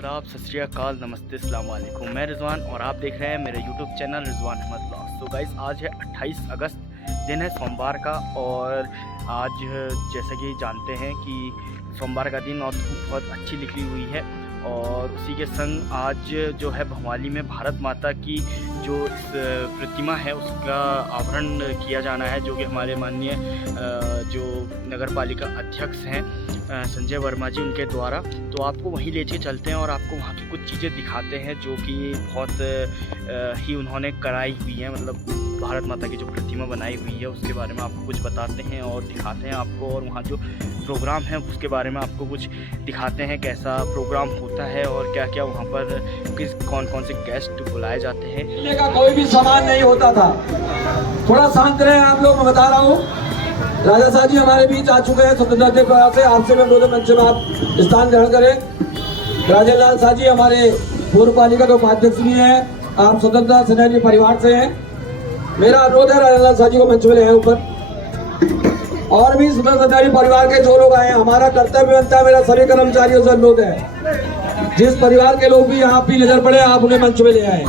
आदाब, सत श्री अकाल, नमस्ते, अस्सलाम वालेकुम। मैं रिजवान और आप देख रहे हैं मेरे YouTube channel Rizwan Ahmed blogs. तो गाइस, आज है 28 अगस्त, दिन है सोमवार का। और आज जैसा कि जानते हैं कि सोमवार का दिन और धूप बहुत अच्छी निकली हुई है। और उसी के संग आज जो है भवाली में भारत माता की जो प्रतिमा है उसका आवरण किया जाना है, जो कि हमारे माननीय जो नगर पालिका अध्यक्ष हैं संजय वर्मा जी, उनके द्वारा। तो आपको वहीं ले चलते हैं और आपको वहाँ की कुछ चीज़ें दिखाते हैं जो कि बहुत ही उन्होंने कराई हुई है। मतलब भारत माता की जो प्रतिमा बनाई हुई है उसके बारे में आपको कुछ बताते हैं और दिखाते हैं आपको। और वहाँ जो प्रोग्राम है उसके बारे में आपको कुछ दिखाते हैं, कैसा प्रोग्राम होता है और क्या क्या वहाँ पर कौन कौन से गेस्ट बुलाए जाते हैं। खेलने का कोई भी सामान नहीं होता था। थोड़ा शांत रहे आप लोग, मैं बता रहा हूँ। राजा साहब जी हमारे बीच आ चुके हैं स्वतंत्रता दिवस से। आपसे मैं अनुरोध मंच में आप स्थान ग्रहण करें। राजेंद्र लाल साहब जी हमारे पूर्व पालिका के उपाध्यक्ष भी हैं। आप स्वतंत्रता सेनानी परिवार से हैं। मेरा अनुरोध है राजेंद्र लाल साहब जी को मंच में ले आए ऊपर। और भी स्वतंत्रता सेनानी परिवार के जो लोग आए हैं, हमारा कर्तव्य बनता है, मेरा सभी कर्मचारियों से अनुरोध है, जिस परिवार के लोग भी यहाँ अपनी नजर पड़े आप उन्हें मंच में ले आए।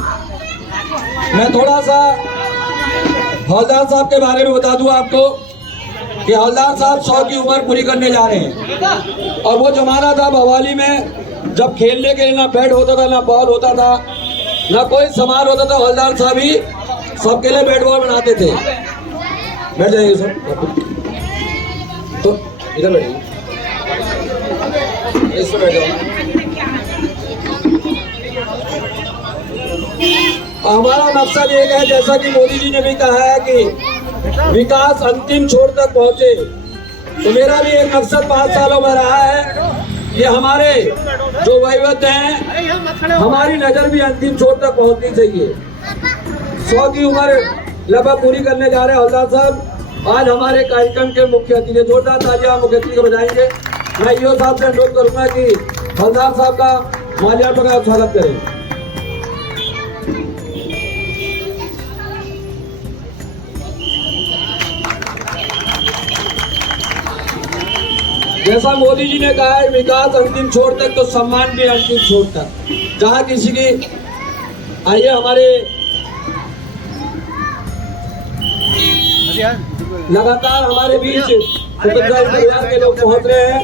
मैं थोड़ा सा हवलदार साहब के बारे में बता दूं आपको कि हवलदार साहब 100 की उम्र पूरी करने जा रहे हैं। और वो जमाना था भवाली में जब खेलने के लिए ना बैट होता था, ना बॉल होता था, ना कोई सामान होता था। हवलदार साहब ही सबके लिए बैट बॉल बनाते थे। बैठ जाइए सर, तो इधर बैठिए, इस पर बैठ जाओ। हमारा मकसद एक है, जैसा कि मोदी जी ने भी कहा है कि विकास अंतिम छोर तक पहुंचे। तो मेरा भी एक मकसद 5 सालों में रहा है कि हमारे जो वैभव हैं, हमारी नजर भी अंतिम छोर तक पहुंचनी चाहिए। 100 की उम्र लगभग पूरी करने जा रहे हैं हवलदार साहब। आज हमारे कार्यक्रम के मुख्य अतिथि, जोरदार तालियां मुख्य अतिथि को बजाएंगे। मैं ईओ साहब से अनुरोध करूंगा कि हवलदार साहब का माल्यार्पण का स्वागत करें। जैसा मोदी जी ने कहा है, विकास अंतिम छोर तक तो सम्मान भी अंतिम छोर तक। जहाँ किसी की, आइए हमारे लगातार हमारे बीच परिवार के लोग पहुंच रहे हैं।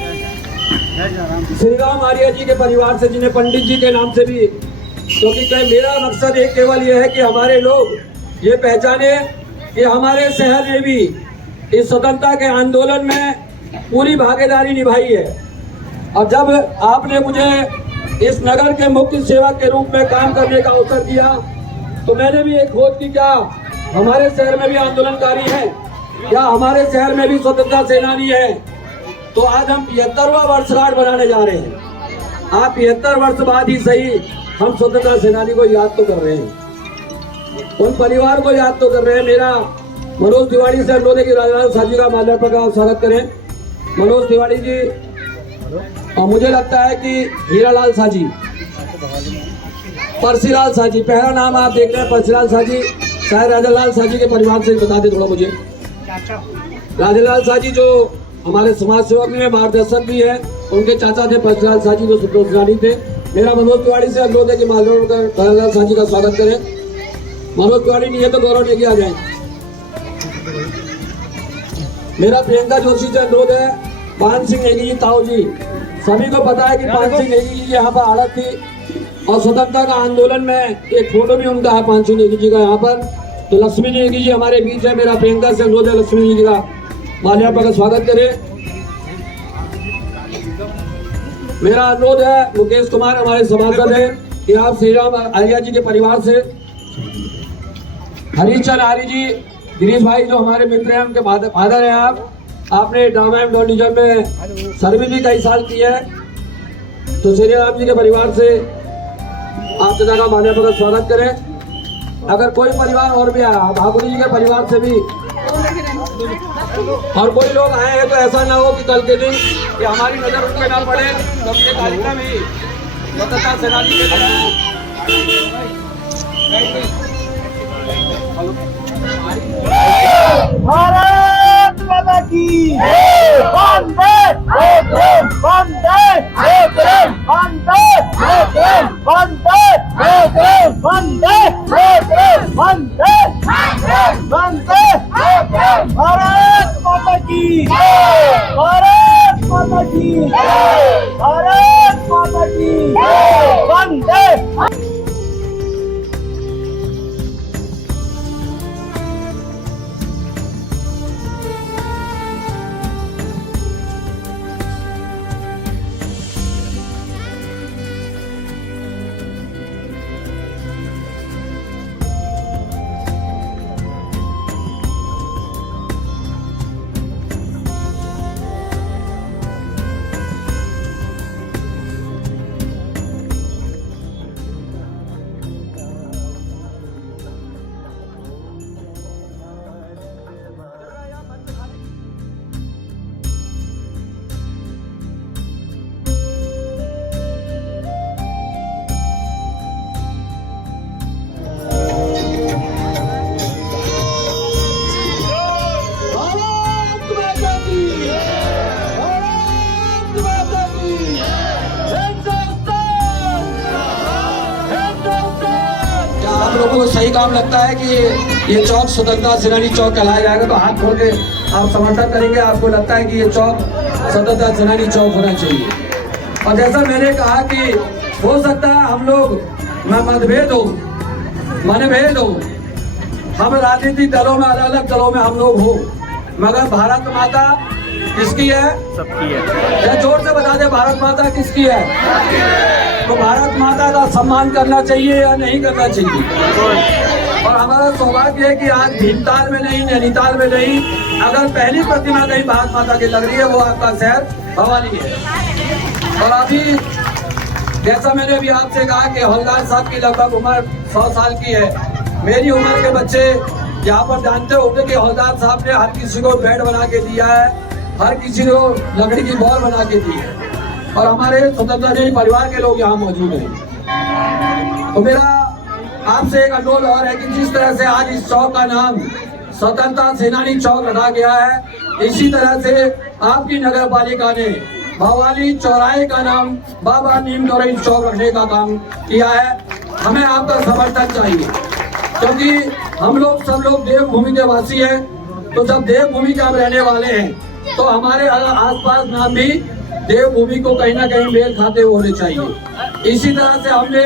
श्री राम आर्य जी के परिवार से, जिन्हें पंडित जी के नाम से भी, क्योंकि मेरा मकसद एक केवल ये है कि हमारे लोग ये पहचाने कि हमारे शहर ने भी इस स्वतंत्रता के आंदोलन में पूरी भागीदारी निभाई है। और जब आपने मुझे इस नगर के मुख्य सेवक के रूप में काम करने का अवसर दिया, तो मैंने भी एक खोज की, क्या हमारे शहर में भी आंदोलनकारी हैं, क्या हमारे शहर में भी स्वतंत्रता सेनानी है। तो आज हम 75वां वर्षगांठ बनाने जा रहे हैं। आप 75 वर्ष बाद ही सही, हम स्वतंत्रता सेनानी को याद तो कर रहे हैं, उन परिवार को याद तो कर रहे हैं। मेरा मनोज तिवारी से अनुरोध है कि राजेंद्र साहब जी का माल्यार्पण का स्वागत करें। मनोज तिवारी जी, और मुझे लगता है कि हीरालाल साजी, परसीलाल साजी, पहला नाम आप देख रहे हैं परसीलाल साजी, शायद राजेलाल साजी के परिवार से बता दे थोड़ा मुझे। राजेलाल साजी जो हमारे समाज सेवक भी हैं, मार्गदर्शक भी हैं, उनके चाचा थे परसीलाल साजी जो सुप्रसिद्ध थे। मेरा मनोज तिवारी से अनुरोध है कि माल्यार्पण का राजेलाल साजी का स्वागत करें। मनोज तिवारी नहीं है तो गौरव लेके आ जाए। मेरा प्रियंका जोशी से अनुरोध है, पान सिंह नेगी जी, ताऊ जी, सभी को पता है कि पान सिंह नेगी जी यहाँ पर आड़त थी और स्वतंत्रता का आंदोलन में एक फोटो भी उनका है पान सिंह नेगी जी का यहाँ पर। तो लक्ष्मी नेगी जी हमारे बीच है। मेरा प्रियंका से अनुरोध है, लक्ष्मी जी का माल्यार्पण का स्वागत करें। मेरा अनुरोध है, मुकेश कुमार हमारे सभासद है, कि आप श्री राम आर्य जी के परिवार से, हरीशचंद्र आर्य जी, गिरीश भाई जो हमारे मित्र हैं, उनके फादर हैं। आपने ड्रामा एंड डोनिजन में सर्विस भी कई साल की है। तो श्री राम जी के परिवार से आप चाचा का माल्यार्पण का स्वागत करें। अगर कोई परिवार और भी आया, भागुनी जी के परिवार से भी और कोई लोग आए हैं, तो ऐसा ना हो कि कल के दिन कि हमारी नजर उन पे ना पड़े। तो ये कार्यक्रम ही स्वतंत्रता सेनानी के भारत माता की वंदे वंदे वंदे वंदे सही काम लगता है कि ये चौक स्वतंत्रता सेनानी चौक कहलाया जाएगा, तो हाथ खोल के आप समर्थन करेंगे। आपको लगता है कि ये चौक स्वतंत्रता सेनानी चौक होना चाहिए। और जैसा मैंने कहा कि हो सकता है हम लोग में मतभेद हो, हम राजनीतिक दलों में, अलग अलग दलों में हम लोग हो, मगर भारत माता किसकी है? सबकी है। जोर से बता दे, भारत माता किसकी है? तो भारत माता का सम्मान करना चाहिए या नहीं करना चाहिए? और हमारा सौभाग्य है कि आज भीमताल में नहीं, नैनीताल में नहीं, अगर पहली प्रतिमा कहीं भारत माता की लग रही है वो आपका शहर भवाली है। और अभी जैसा मैंने अभी आपसे कहा कि हवलदार साहब की लगभग उम्र 100 साल की है। मेरी उम्र के बच्चे यहाँ पर जानते होंगे कि हवलदार साहब ने हर किसी को बेड बना के दिया है, हर किसी को लकड़ी की बॉल बना के दी है, और हमारे स्वतंत्रता सेनानी परिवार के लोग यहाँ मौजूद हैं। तो मेरा आपसे एक अनुरोध और है कि जिस तरह से आज इस चौक का नाम स्वतंत्रता सेनानी चौक रखा गया है, इसी तरह से आपकी नगर पालिका ने भवाली चौराहे का नाम बाबा नीम गौरी चौक रखने का काम किया है। हमें आपका समर्थन चाहिए, क्योंकि हम लोग सब लोग देवभूमि के वासी हैं। तो जब देवभूमि के हम रहने वाले हैं, तो हमारे आसपास नाम भी देवभूमि को कहीं ना कहीं मेल खाते होने चाहिए। इसी तरह से हमने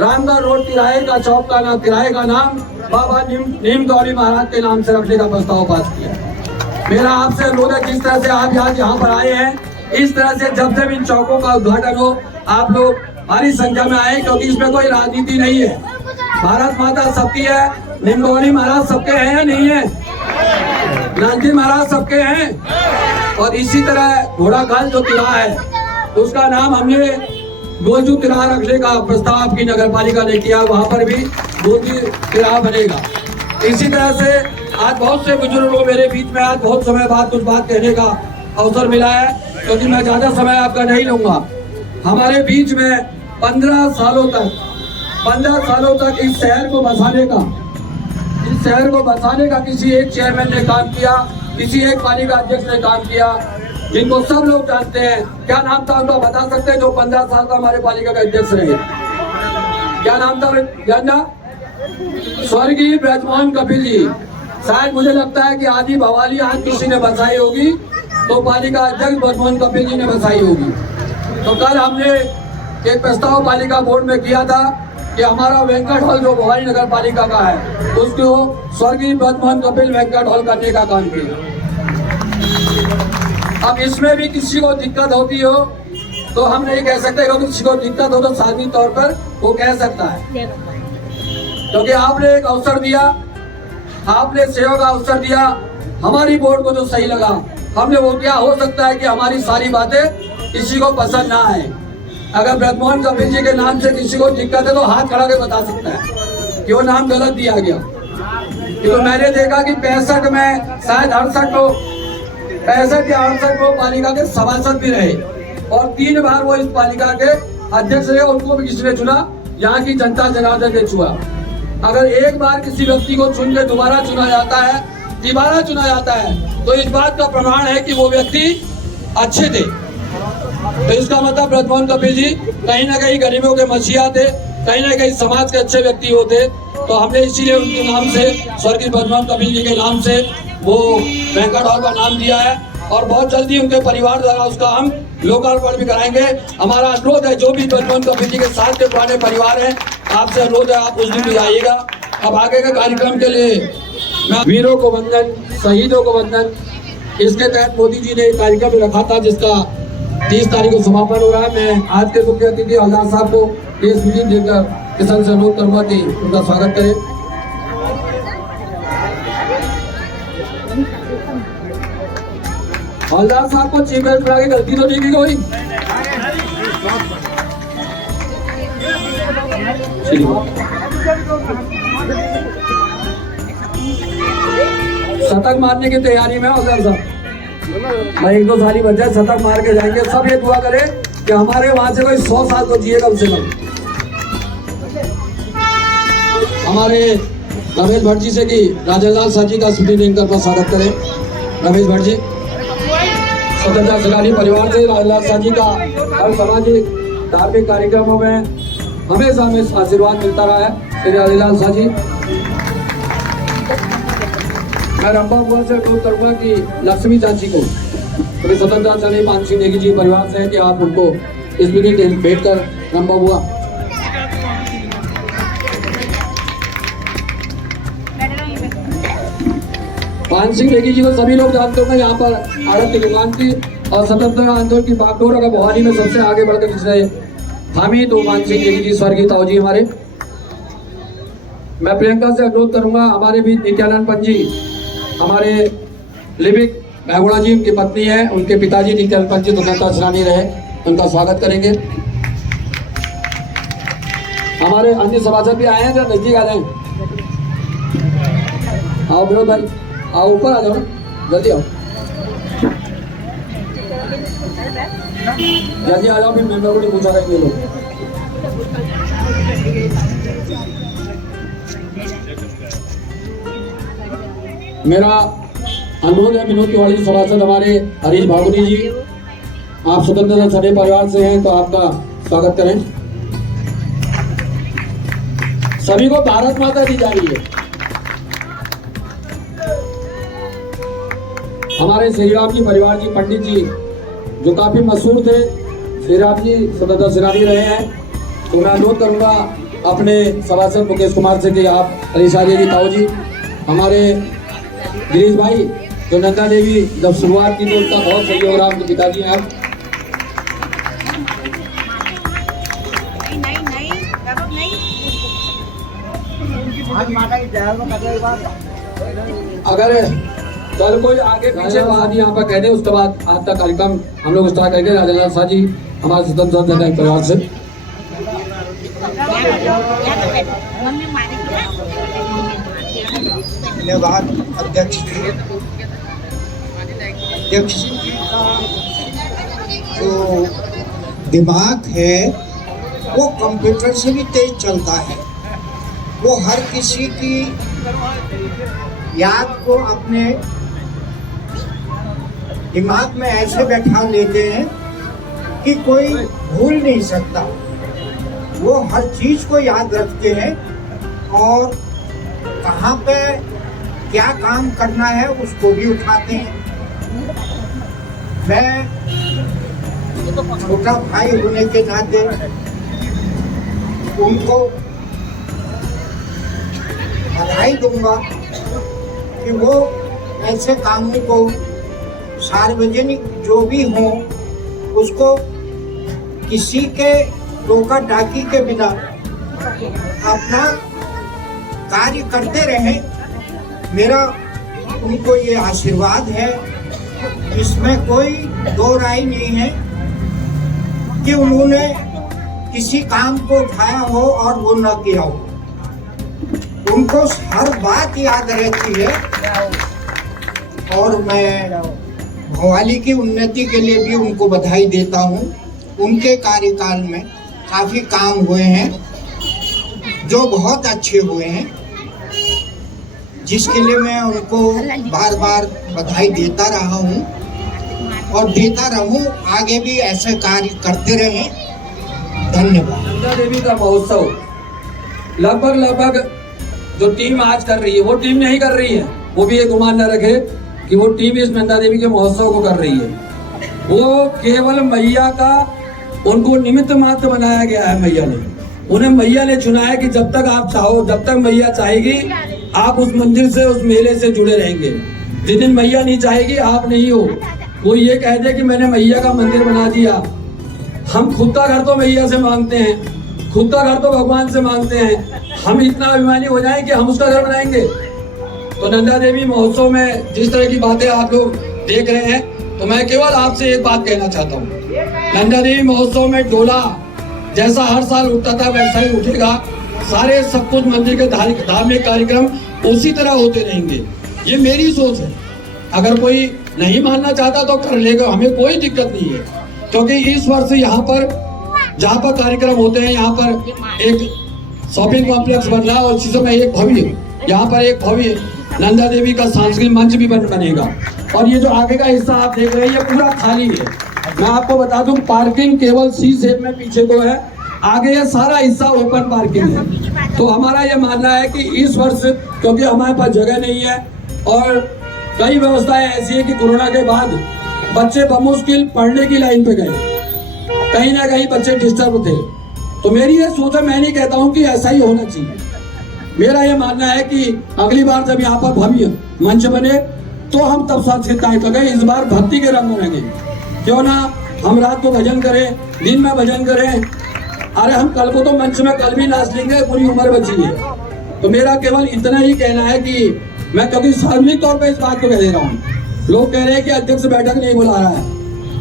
रामगढ़ रोड तिराहे का चौक का नाम, तिराहे का नाम बाबा नीम गौरी महाराज के नाम से रखने का प्रस्ताव पास किया। मेरा आपसे अनुरोध है, जिस तरह से आप आज यहाँ पर आए हैं, इस तरह से जब इन चौकों का उद्घाटन हो, आप लोग भारी संख्या में आए, क्योंकि इसमें कोई राजनीति नहीं है। भारत माता सबकी है, नीम गौरी महाराज सबके हैं या नहीं है? नानजी महाराज सबके हैं। और इसी तरह घोड़ाखाल जो तिराहा है, उसका नाम हमने गोलजू तिराहा रखने का प्रस्ताव की नगर पालिका ने किया, वहाँ पर भी गोलजू तिराहा बनेगा। इसी तरह से आज बहुत से बुजुर्ग लोग मेरे बीच में आज बहुत समय बाद कुछ बात कहने का अवसर मिला है, क्योंकि मैं ज्यादा समय आपका नहीं लूंगा। हमारे बीच में 15 सालों तक इस शहर को बसाने का किसी एक चेयरमैन ने काम किया, किसी एक पालिका अध्यक्ष ने काम किया, जिनको सब लोग जानते हैं। क्या नाम था उनका बता सकते हैं? जो 15 साल का हमारे पालिका का अध्यक्ष रहे, क्या नाम था जानना? स्वर्गीय ब्रजमोहन कपिल जी। शायद मुझे लगता है कि आदि भवाली आज किसी ने बसाई होगी, तो पालिका अध्यक्ष ब्रजमोहन कपिल जी ने बसाई होगी। तो कल हमने एक प्रस्ताव पालिका बोर्ड में किया था कि हमारा वेंकट हॉल जो भवाली नगर पालिका का है, उसको स्वर्गीय ब्रजमोहन कपिल वेंकट हॉल करने का काम किया। अब इसमें भी किसी को दिक्कत होती हो तो हम नहीं कह सकते, क्योंकि किसी को दिक्कत हो तो सार्वजनिक तौर पर वो कह सकता है, क्योंकि आपने एक अवसर दिया, आपने सेवा का अवसर दिया। हमारी बोर्ड को जो सही लगा हमने वो किया। हो सकता है कि हमारी सारी बातें किसी को पसंद ना आए। अगर ब्रजमोहन कपिल जी के नाम से किसी को दिक्कत है तो हाथ खड़ा के बता सकता है कि वो नाम गलत दिया गया। तो मैंने देखा कि 65 में शायद 65 या 68 को पालिका के सभासद भी रहे, और 3 बार वो इस पालिका के अध्यक्ष रहे। उनको भी किसने चुना? यहाँ की जनता जनार्दन ने चुना। अगर एक बार किसी व्यक्ति को चुन के दोबारा चुना जाता है, तिबारा चुना जाता है, तो इस बात का प्रमाण है कि वो व्यक्ति अच्छे थे। तो इसका मतलब ब्रजमोहन कपिल जी कहीं ना कहीं गरीबों के मसीहा थे, कहीं ना कहीं समाज के अच्छे व्यक्ति होते। तो हमने इसीलिए उनके नाम से, स्वर्गीय ब्रजमोहन कपिल जी के नाम से वो वेंकट हॉल का नाम दिया है, और बहुत जल्दी उनके परिवार द्वारा उसका हम लोकार्पण भी कराएंगे। हमारा अनुरोध है, जो भी ब्रजमोहन कपिल जी के साथ के पुराने परिवार हैं, आपसे अनुरोध है आप उस दिन भी आइएगा। अब आगे के कार्यक्रम के लिए मैं वीरों को वंदन, शहीदों को वंदन, इसके तहत मोदी जी ने एक कार्यक्रम रखा था जिसका 30 तारीख को समापन हो रहा है। मैं आज के मुख्य अतिथि हवलदार साहब को प्रेस मीटिंग देकर किसान से अनुरोध करूंगा कि उनका स्वागत करें। हवलदार साहब को चीफ मिनिस्टर आगे गलती तो नहीं की कोई? शतक मारने की तैयारी में हवलदार साहब, मैं 1-2 साल ही बचा है, शतक मार के जाएंगे। सब ये दुआ करें कि हमारे वहां से कोई 100 साल तो जिए कम से कम। हमारे रमेश भट्ट जी से कि राजेंद्र साह जी का स्मृति लिंकर पर स्वागत करें। रमेश भट्ट जी स्वतंत्रता सेनानी परिवार से राजेंद्र साह जी का हर सामाजिक धार्मिक कार्यक्रमों में हमेशा हमें आशीर्वाद मिलता रहा है। श्री राजेंद्र साह जी मैं रंबा बुआ से अनुरोध करूंगा कि लक्ष्मी चाची को श्री स्वतंत्रता सेनानी मान सिंह नेगी जी परिवार से है कि आप उनको इस मिनट भेंट कर रंबा बुआ। मान सिंह नेगी जी को सभी लोग जानते होंगे, यहाँ पर आड़त की दुकान थी और स्वतंत्रता आंदोलन की बागडोर अगर भवानी में सबसे आगे बढ़कर जिसने थामी तो मान सिंह नेगी जी स्वर्गीय ताऊ जी हमारे। मैं प्रियंका से अनुरोध करूंगा हमारे भी नित्यानंद पंत जी हमारे लिविक महगुड़ा जी उनकी पत्नी है, उनके पिताजी नित्यानंद पंत जी स्वतंत्रता सेनानी रहे, उनका स्वागत करेंगे। हमारे अन्य सभासद भी आए हैं, जरा नजदीक आ जाए। आओ विनोद भाई, आओ ऊपर आ जाओ ना, जल्दी आओ, जल्दी आ जाओ, फिर मेंबर को नहीं पूछा करेंगे लोग। मेरा अनुरोध है विनोद तिवारी सभासद हमारे हरीश भागुनी जी, आप स्वतंत्रता सेनानी परिवार से हैं तो आपका स्वागत करें। सभी को भारत माता दी जा रही है। हमारे श्री राम जी परिवार जी पंडित जी जो काफी मशहूर थे, श्री राम जी स्वतंत्रता सेनानी रहे हैं, तो मैं अनुरोध करूंगा अपने सभासद मुकेश कुमार से कि आप हरीशा जी ताऊ जी, हमारे गिरीश भाई जो नंदा देवी जब शुरुआत की तो उनका बहुत सहयोग रहा, उनके पिताजी हैं आप। अगर कल कोई आगे पीछे बात यहाँ पर कह दे उसके बाद आज का कार्यक्रम हम लोग स्टार्ट करेंगे। राजेंद्र शाह जी हमारे स्वतंत्रता सेनानी परिवार से। धन्यवाद अध्यक्ष जी। अध्यक्ष जी का जो दिमाग है वो कंप्यूटर से भी तेज चलता है। वो हर किसी की याद को अपने दिमाग में ऐसे बैठा लेते हैं कि कोई भूल नहीं सकता। वो हर चीज को याद रखते हैं और कहाँ पे क्या काम करना है उसको भी उठाते हैं। मैं छोटा भाई होने के नाते उनको बधाई दूंगा कि वो ऐसे कामों को सार्वजनिक जो भी हो उसको किसी के टोका टाकी के बिना अपना कार्य करते रहें। मेरा उनको ये आशीर्वाद है, इसमें कोई दो राय नहीं है कि उन्होंने किसी काम को उठाया हो और वो न किया हो। उनको हर बात याद रहती है और मैं भवाली की उन्नति के लिए भी उनको बधाई देता हूँ। उनके कार्यकाल में काफ़ी काम हुए हैं जो बहुत अच्छे हुए हैं, जिसके लिए मैं उनको बार बार बधाई देता रहा हूँ और देता रहूँ। आगे भी ऐसे कार्य करते रहें। धन्यवाद। नंदा देवी का महोत्सव लगभग जो टीम आज कर रही है वो टीम नहीं कर रही है, वो भी ये गुमान न रखे कि वो टीम इस नंदा देवी के महोत्सव को कर रही है। वो केवल मैया का उनको निमित्त मात्र बनाया गया है। मैया ने उन्हें मैया ने चुना है कि जब तक आप चाहो, जब तक मैया चाहेगी आप उस मंदिर से उस मेले से जुड़े रहेंगे। जिस दिन मैया नहीं चाहेगी आप नहीं हो। कोई ये कह दे कि मैंने मैया का मंदिर बना दिया। हम खुद का घर तो मैया से मांगते हैं, खुद का घर तो भगवान से मांगते हैं। हम इतना अभिमानी हो जाएं कि हम उसका घर बनाएंगे। तो नंदा देवी महोत्सव में जिस तरह की बातें आप लोग देख रहे हैं, तो मैं केवल आपसे एक बात कहना चाहता हूँ। नंदा देवी महोत्सव में डोला जैसा हर साल उठता था वैसा ही उठेगा। सारे सब कुछ मंदिर के धार्मिक कार्यक्रम उसी तरह होते रहेंगे। ये मेरी सोच है। अगर कोई नहीं मानना चाहता तो कर लेगा, हमें कोई दिक्कत नहीं है। क्योंकि इस वर्ष यहाँ पर जहाँ पर कार्यक्रम होते हैं, यहाँ पर एक शॉपिंग कॉम्प्लेक्स बन रहा है और इसी समय एक भव्य यहाँ पर एक भव्य नंदा देवी का सांस्कृतिक मंच भी बनेगा। और ये जो आगे का हिस्सा आप देख रहे हैं ये पूरा खाली है। मैं आपको बता दूं पार्किंग केवल सी शेप में पीछे को है, आगे ये सारा हिस्सा ओपन पार्किंग है। तो हमारा ये मानना है कि इस वर्ष क्योंकि हमारे पास जगह नहीं है और कई व्यवस्थाएं ऐसी है कि कोरोना के बाद बच्चे बमुश्किल पढ़ने की लाइन पे गए, कहीं ना कहीं बच्चे डिस्टर्ब थे। तो मेरी ये सोच है, मैं नहीं कहता हूँ कि ऐसा ही होना चाहिए। मेरा ये मानना है कि अगली बार जब यहाँ पर भव्य मंच बने तो हम तब सांस्कृतिक कार्यक्रम करें। इस बार भक्ति के रंग रहेंगे, क्यों ना हम रात को भजन करें, दिन में भजन करें। अरे हम कल को तो मंच में कल भी नाच लेंगे, पूरी उम्र बची है। तो मेरा केवल इतना ही कहना है कि मैं कभी सार्वजनिक तौर पे इस बात को कह दे रहा हूँ। लोग कह रहे हैं कि अध्यक्ष बैठक नहीं बुला रहा है।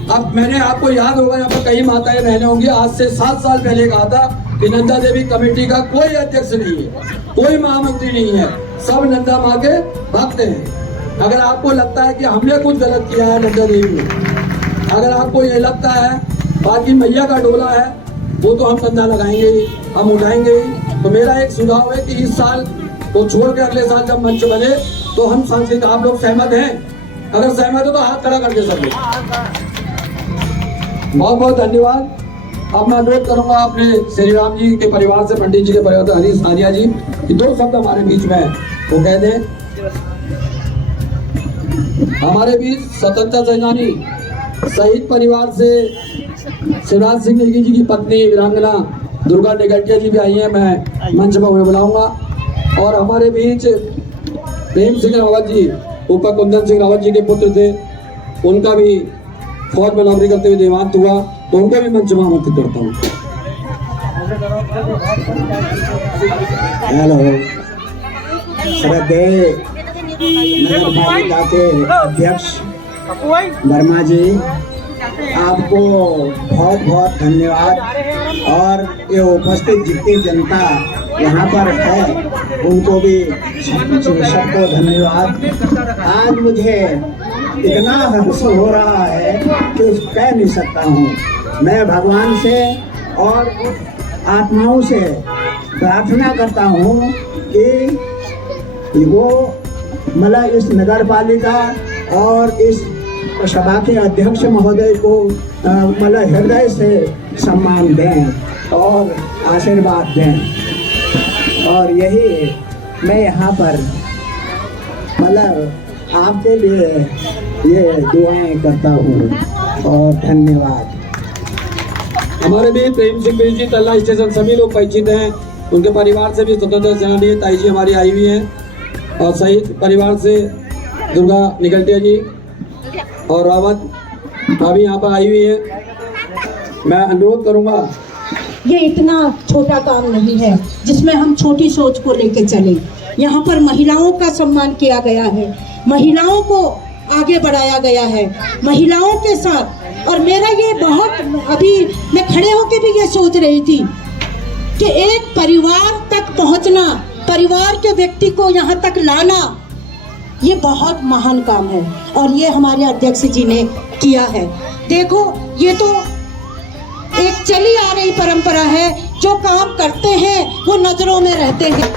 अब मैंने, आपको याद होगा, यहाँ पर कई माताएं बहनें होंगी, आज से 7 साल पहले कहा था कि नंदा देवी कमेटी का कोई अध्यक्ष नहीं है, कोई महामंत्री नहीं है, सब नंदा माँ के भक्त हैं। अगर आपको लगता है कि हमने कुछ गलत किया है नंदा देवी में, अगर आपको ये लगता है बाकी मैया का डोला है, वो तो हम कंधा लगाएंगे ही, हम उठाएंगे ही। तो मेरा एक सुझाव है कि इस साल तो छोड़ के अगले साल जब मंच बने तो हम सांस्कृतिक, आप लोग सहमत हैं? अगर सहमत हो तो हाथ खड़ा करके सब लोग। बहुत बहुत धन्यवाद। अब मैं अनुरोध करूंगा अपने श्री राम जी के परिवार से, पंडित जी के परिवार से हरीश आर्या जी कि 2 शब्द हमारे बीच में वो कह दें। हमारे बीच स्वतंत्रता सेनानी शहीद परिवार से शिवराज सिंह नेगी जी की पत्नी वीरांगना दुर्गा निगलटिया जी भी आई हैं, मैं मंच पर उन्हें बुलाऊंगा। और हमारे बीच प्रेम सिंह रावत जी, ऊपर कुंदन सिंह रावत जी के पुत्र थे, उनका भी फौज में नौकरी करते हुए देहांत हुआ, तो उनको भी मंच में आमंत्रित करता हूँ। हेलो, श्रद्धेय नगर पालिका के अध्यक्ष वर्मा जी, आपको बहुत बहुत धन्यवाद। और ये उपस्थित जितनी जनता यहाँ पर है उनको भी सबको धन्यवाद। आज मुझे इतना हर्ष हो रहा है कि कह नहीं सकता हूँ। मैं भगवान से और आत्माओं से प्रार्थना करता हूँ कि वो मतलब इस नगर पालिका और इस सभा के अध्यक्ष महोदय को मतलब हृदय से सम्मान दें और आशीर्वाद दें। और यही मैं यहाँ पर मतलब आपके लिए ये दुआएं करता हूँ और धन्यवाद। हमारे भी प्रेम सिंह बेल जी, तल्ला स्टेशन, सभी लोग परिचित हैं। उनके परिवार से भी स्वतंत्रता सेनानी ताई जी हमारी आई हुई हैं, और शहीद परिवार से दुर्गा निगलटिया जी और रावत भाभी यहाँ पर आई हुई है। मैं अनुरोध करूँगा, ये इतना छोटा काम नहीं है जिसमें हम छोटी सोच को लेकर चले। यहाँ पर महिलाओं का सम्मान किया गया है, महिलाओं को आगे बढ़ाया गया है, महिलाओं के साथ। और मेरा ये बहुत, अभी मैं खड़े होकर भी ये सोच रही थी कि एक परिवार तक पहुँचना, परिवार के व्यक्ति को यहाँ तक लाना, ये बहुत महान काम है और ये हमारे अध्यक्ष जी ने किया है। देखो, ये तो एक चली आ रही परंपरा है, जो काम करते हैं वो नजरों में रहते हैं।